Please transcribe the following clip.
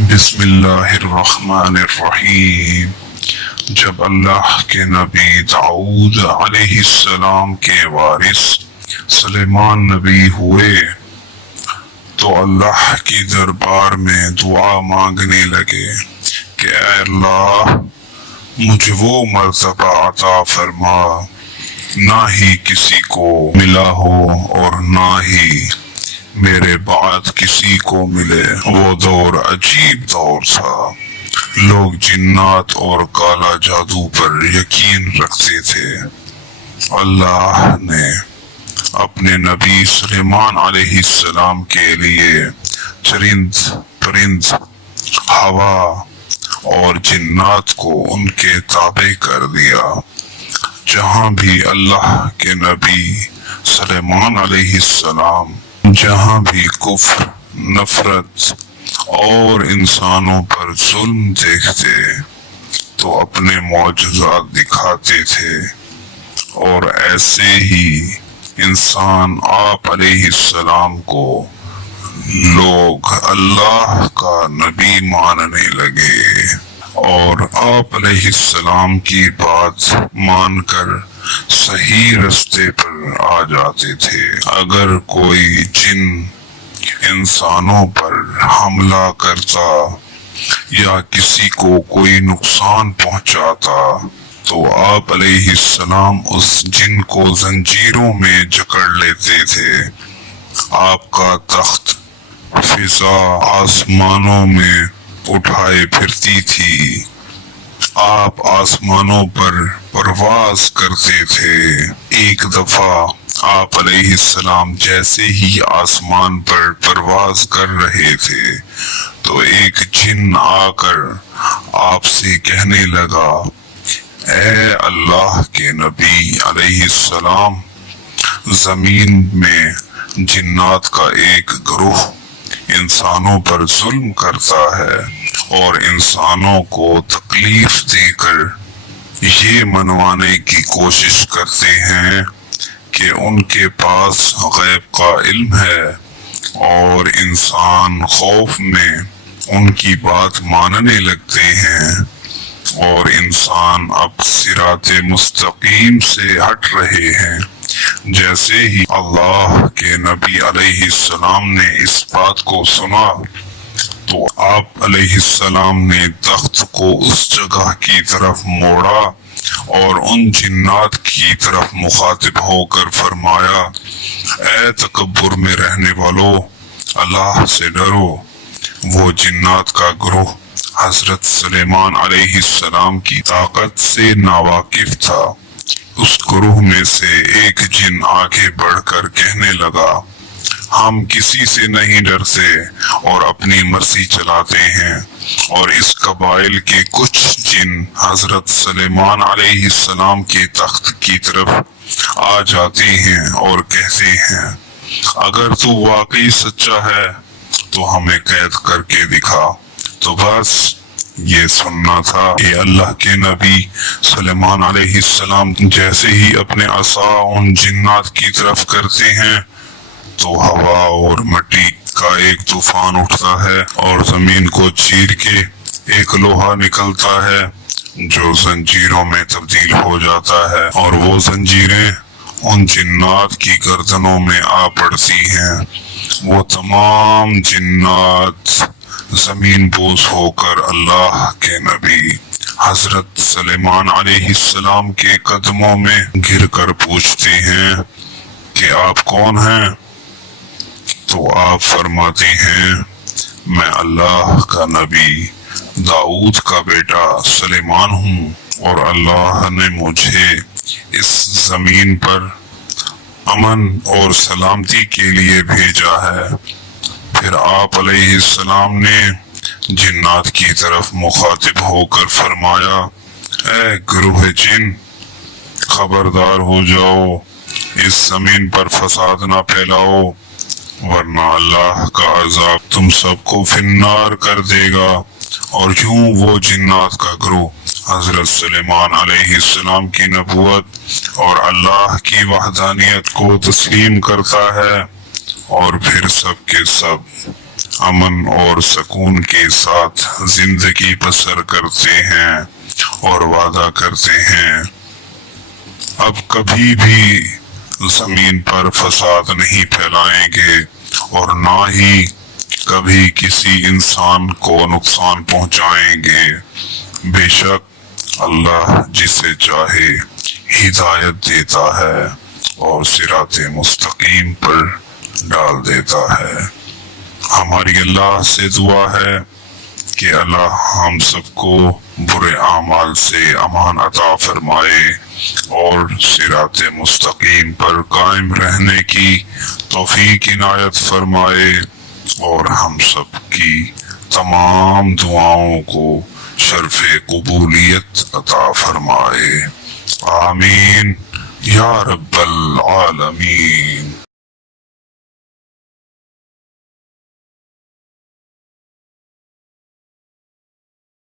بسم اللہ الرحمن الرحیم۔ جب اللہ کے نبی داؤد علیہ السلام کے وارث سلیمان نبی ہوئے تو اللہ کی دربار میں دعا مانگنے لگے کہ اے اللہ مجھے وہ مرتبہ عطا فرما نہ ہی کسی کو ملا ہو اور نہ ہی میرے بعد کسی کو ملے۔ وہ دور عجیب دور تھا، لوگ جنات اور کالا جادو پر یقین رکھتے تھے۔ اللہ نے اپنے نبی سلیمان علیہ السلام کے لیے چرند پرند ہوا اور جنات کو ان کے تابع کر دیا۔ جہاں بھی اللہ کے نبی سلیمان علیہ السلام جہاں بھی کفر، نفرت اور انسانوں پر ظلم دیکھتے تو اپنے معجزات دکھاتے تھے، اور ایسے ہی انسان آپ علیہ السلام کو لوگ اللہ کا نبی ماننے لگے اور آپ علیہ السلام کی بات مان کر صحیح رستے پر آ جاتے تھے۔ اگر کوئی جن انسانوں پر حملہ کرتا یا کسی کو کوئی نقصان پہنچاتا تو آپ علیہ السلام اس جن کو زنجیروں میں جکڑ لیتے تھے۔ آپ کا تخت فضا آسمانوں میں اٹھائے پھرتی تھی، آپ آسمانوں پر پرواز کرتے تھے۔ ایک دفعہ آپ علیہ السلام جیسے ہی آسمان پر پرواز کر رہے تھے تو ایک جن آ کر آپ سے کہنے لگا، اے اللہ کے نبی علیہ السلام، زمین میں جنات کا ایک گروہ انسانوں پر ظلم کرتا ہے اور انسانوں کو تکلیف دے کر یہ منوانے کی کوشش کرتے ہیں کہ ان کے پاس غیب کا علم ہے، اور انسان خوف میں ان کی بات ماننے لگتے ہیں اور انسان اب صراط مستقیم سے ہٹ رہے ہیں۔ جیسے ہی اللہ کے نبی علیہ السلام نے اس بات کو سنا تو آپ علیہ السلام نے تخت کو اس جگہ کی طرف موڑا اور ان جنات کی طرف مخاطب ہو کر فرمایا، اے تکبر میں رہنے والو، اللہ سے ڈرو۔ وہ جنات کا گروہ حضرت سلیمان علیہ السلام کی طاقت سے ناواقف تھا۔ اس گروہ میں سے ایک جن آگے بڑھ کر کہنے لگا، ہم کسی سے نہیں ڈرتے اور اپنی مرضی چلاتے ہیں، اور اس قبائل کے کچھ جن حضرت سلیمان علیہ السلام کے تخت کی طرف آ جاتے ہیں اور کہتے ہیں، اگر تو واقعی سچا ہے تو ہمیں قید کر کے دکھا۔ تو بس یہ سننا تھا کہ اللہ کے نبی سلیمان علیہ السلام جیسے ہی اپنے عصا ان جنات کی طرف کرتے ہیں تو ہوا اور مٹی کا ایک طوفان اٹھتا ہے اور زمین کو چیر کے ایک لوہا نکلتا ہے جو زنجیروں میں تبدیل ہو جاتا ہے، اور وہ زنجیریں ان جنات کی گردنوں میں آ پڑتی ہیں۔ وہ تمام جنات زمین بوس ہو کر اللہ کے نبی حضرت سلیمان علیہ السلام کے قدموں میں گر کر پوچھتے ہیں کہ آپ کون ہیں؟ تو آپ فرماتے ہیں، میں اللہ کا نبی داؤد کا بیٹا سلیمان ہوں، اور اللہ نے مجھے اس زمین پر امن اور سلامتی کے لیے بھیجا ہے۔ پھر آپ علیہ السلام نے جنات کی طرف مخاطب ہو کر فرمایا، اے گروہ جن، خبردار ہو جاؤ، اس زمین پر فساد نہ پھیلاؤ، ورنہ اللہ کا عذاب تم سب کو فی النار کر دے گا۔ اور یوں وہ جنات کا گروہ حضرت سلیمان علیہ السلام کی نبوت اور اللہ کی وحدانیت کو تسلیم کرتا ہے، اور پھر سب کے سب امن اور سکون کے ساتھ زندگی بسر کرتے ہیں اور وعدہ کرتے ہیں اب کبھی بھی زمین پر فساد نہیں پھیلائیں گے اور نہ ہی کبھی کسی انسان کو نقصان پہنچائیں گے۔ بے شک اللہ جسے چاہے ہدایت دیتا ہے اور صراط مستقیم پر ڈال دیتا ہے۔ ہماری اللہ سے دعا ہے کہ اللہ ہم سب کو برے اعمال سے امان عطا فرمائے اور صراط مستقیم پر قائم رہنے کی توفیق عنایت فرمائے اور ہم سب کی تمام دعاؤں کو شرف قبولیت عطا فرمائے۔ آمین یا رب العالمین۔